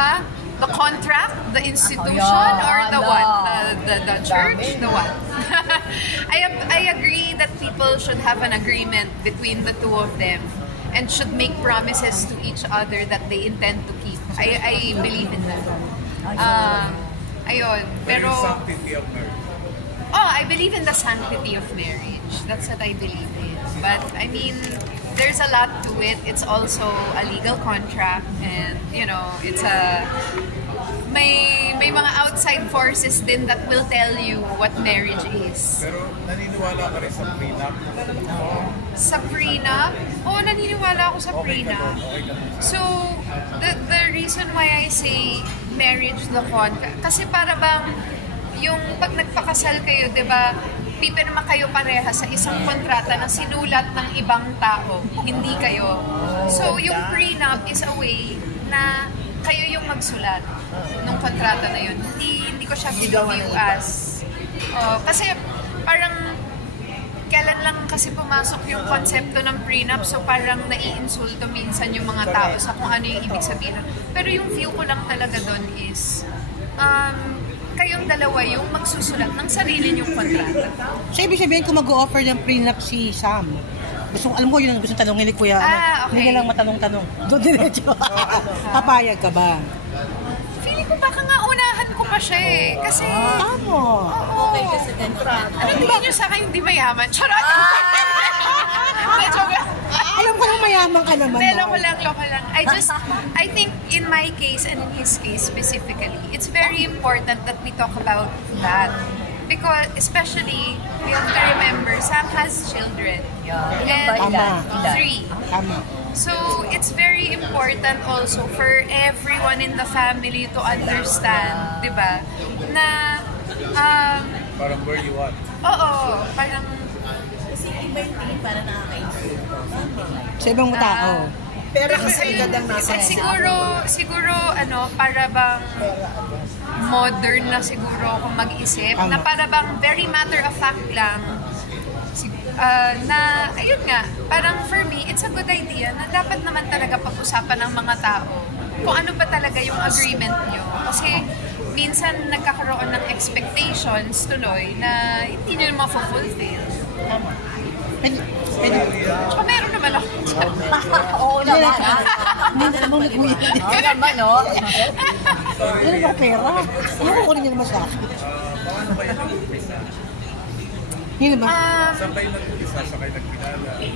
Huh? The contract, the institution, or the what? The church, the what? I agree that people should have an agreement between the two of them and should make promises to each other that they intend to keep. I believe in that. Ayun, pero sanctity of marriage. Oh, I believe in the sanctity of marriage. That's what I believe in. But I mean, there's a lot to it. It's also a legal contract, and you know, it's a may mga outside forces din that will tell you what marriage is. Pero naniniwala ka rin sa prenup? Sa prenup? Oo, naniniwala ako sa prenup. So, the reason why I say marriage the contract, kasi para bang yung pag nagpakasal kayo, di ba, pipirma kayo pareha sa isang kontrata na sinulat ng ibang tao, hindi kayo. So, yung prenup is a way na kayo yung magsulat ng kontrata na yun. Hindi ko siya view as... kasi parang kailan lang kasi pumasok yung konsepto ng prenup, so parang naiinsulto minsan yung mga tao sa kung ano yung ibig sabihin. Pero yung view ko lang talaga doon is... kayong dalawa yung magsusulat ng sarili niyong kontrata. So, ibig sabihin kung mag-o-offer ng prenup si Sam, alam ko yun ang gusto tanongin ni Kuya. Okay. Hindi lang matanong-tanong. Doon diretso. Papayag ka ba? Feeling ko baka nga unahan ko pa siya eh. Kasi... Tama. Okay kasi din. Ano tingin niyo sa akin hindi mayaman? Charot! Alam ko lang mayaman ka naman. Loko lang. I think in my case and in his case specifically, it's very important that we talk about that. Because especially, we have to remember, Sam has children. And 3. Tama. So, it's very important also for everyone in the family to understand, di ba? Na, parang where you want. oo, parang iba yung tingin para nakaka-insulto. Sa ibang tao. Pero kasi agad ang nasa siguro para bang modern na siguro kung mag-isip, na para bang very matter of fact lang, na ayun nga, parang for me, it's a good idea na dapat naman talaga pag-usapan ng mga tao kung ano ba talaga yung agreement nyo. Kasi minsan nagkakaroon ng expectations tuloy na hindi nyo naman fulfill. Tsaka meron naman ako. Oo naman, ha? Hindi na naman mag-uwi. Oo naman, no? Ano ba pera? Ano ko rin niya naman sa akin? Paano kayo nag-umpisa? Hindi ba? Saan kayo nag-umpisa? Saan kayo nagkilala?